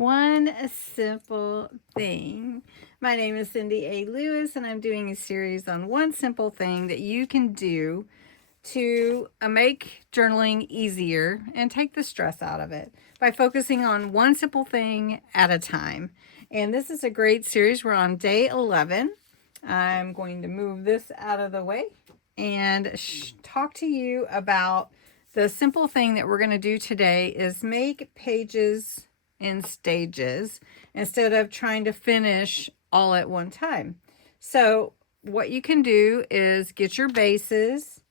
One simple thing. My name is Cindy A. Lewis, and I'm doing a series on one simple thing that you can do to make journaling easier and take the stress out of it by focusing on one simple thing at a time. And this is a great series. We're on day 11. I'm going to move this out of the way and talk to you about the simple thing that we're going to do today is make pages in stages instead of trying to finish all at one time. So what you can do is get your bases,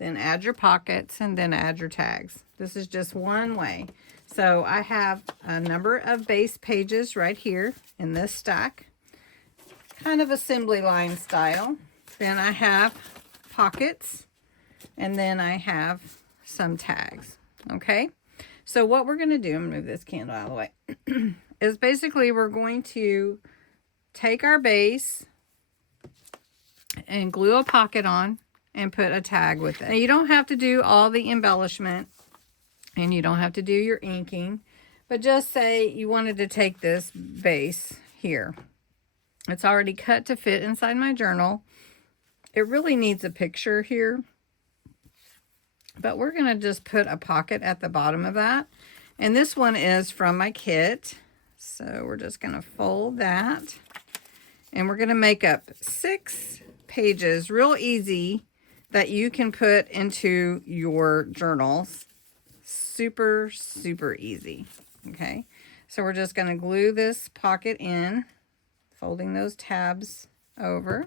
then add your pockets, and then add your tags. This is just one way. So I have a number of base pages right here in this stack, kind of assembly line style. Then I have pockets, and then I have some tags. Okay, so what we're going to do, I'm going to move this candle out of the way, is basically we're going to take our base and glue a pocket on and put a tag with it. Now, you don't have to do all the embellishment and you don't have to do your inking, but just say you wanted to take this base here. It's already cut to fit inside my journal. It really needs a picture here, but we're going to just put a pocket at the bottom of that. And this one is from my kit. So we're just going to fold that. And we're going to make up 6 pages real easy that you can put into your journals. Super, super easy. Okay. So we're just going to glue this pocket in, folding those tabs over.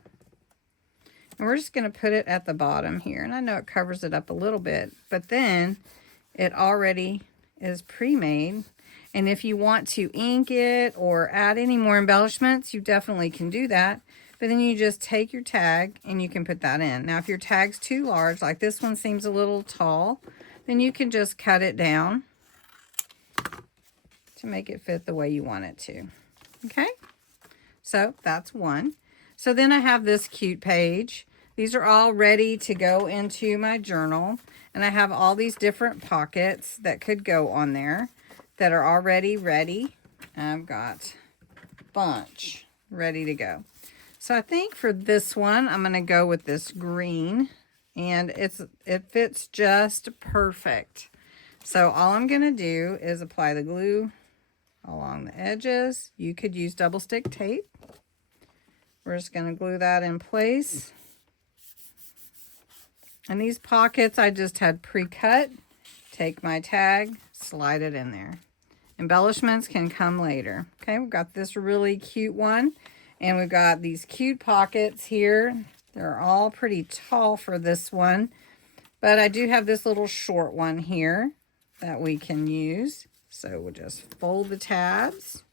And we're just going to put it at the bottom here. And I know it covers it up a little bit, but then it already is pre-made. And if you want to ink it or add any more embellishments, you definitely can do that. But then you just take your tag and you can put that in. Now, if your tag's too large, like this one seems a little tall, then you can just cut it down to make it fit the way you want it to. Okay? So that's one. So then I have this cute page. These are all ready to go into my journal. And I have all these different pockets that could go on there that are already ready. I've got a bunch ready to go. So I think for this one, I'm going to go with this green. And it fits just perfect. So all I'm going to do is apply the glue along the edges. You could use double stick tape. We're just going to glue that in place. And these pockets I just had pre-cut. Take my tag, slide it in there. Embellishments can come later. Okay, we've got this really cute one. And we've got these cute pockets here. They're all pretty tall for this one. But I do have this little short one here that we can use. So we'll just fold the tabs.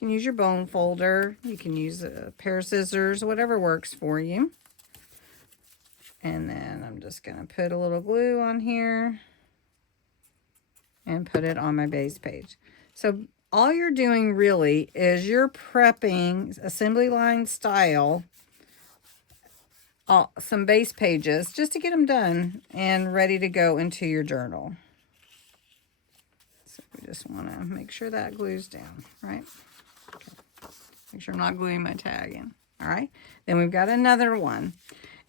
You can use your bone folder. You can use a pair of scissors, whatever works for you. And then I'm just going to put a little glue on here and put it on my base page. So all you're doing really is you're prepping assembly line style some base pages just to get them done and ready to go into your journal. So we just want to make sure that glues down, right? Okay. Make sure I'm not gluing my tag in. All right. Then we've got another one.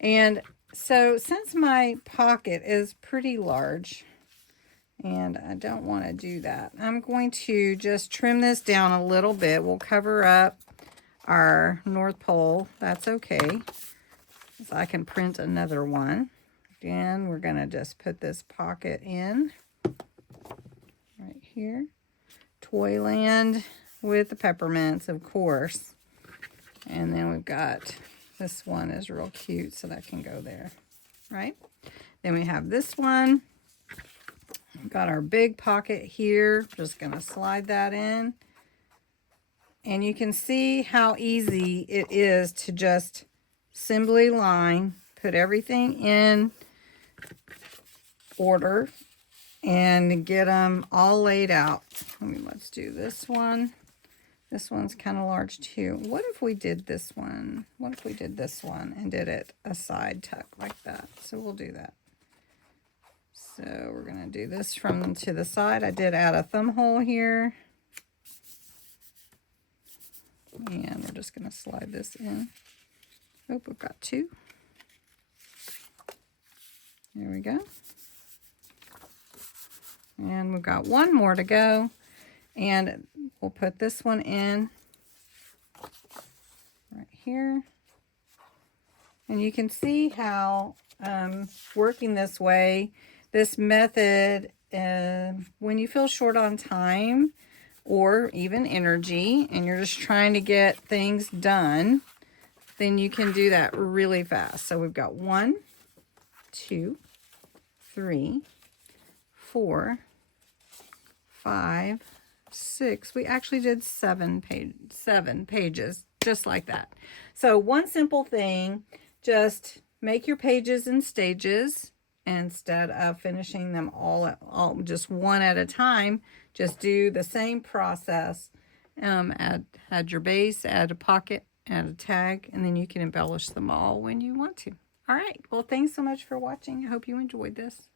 And so since my pocket is pretty large, and I don't want to do that, I'm going to just trim this down a little bit. We'll cover up our North Pole. That's okay. So I can print another one. Again, we're going to just put this pocket in right here. Toyland with the peppermints, of course. And then we've got this one is real cute, so that can go there, right? Then we have this one. We've got our big pocket here. Just going to slide that in. And you can see how easy it is to just assembly line, put everything in order, and get them all laid out. Let's do this one. This one's kind of large too. What if we did this one? What if we did this one and did it a side tuck like that? So we'll do that. So we're going to do this from to the side. I did add a thumb hole here. And we're just going to slide this in. Oh, we've got 2. There we go. And we've got 1 more to go. And we'll put this one in right here. And you can see how working this way, this method, when you feel short on time or even energy and you're just trying to get things done, then you can do that really fast. So we've got 1, 2, 3, 4, 5, 6. We actually did 7 pages, just like that. So one simple thing, just make your pages in stages instead of finishing them all just one at a time. Just do the same process. Add your base, add a pocket, add a tag, and then you can embellish them all when you want to. All right. Well, thanks so much for watching. I hope you enjoyed this.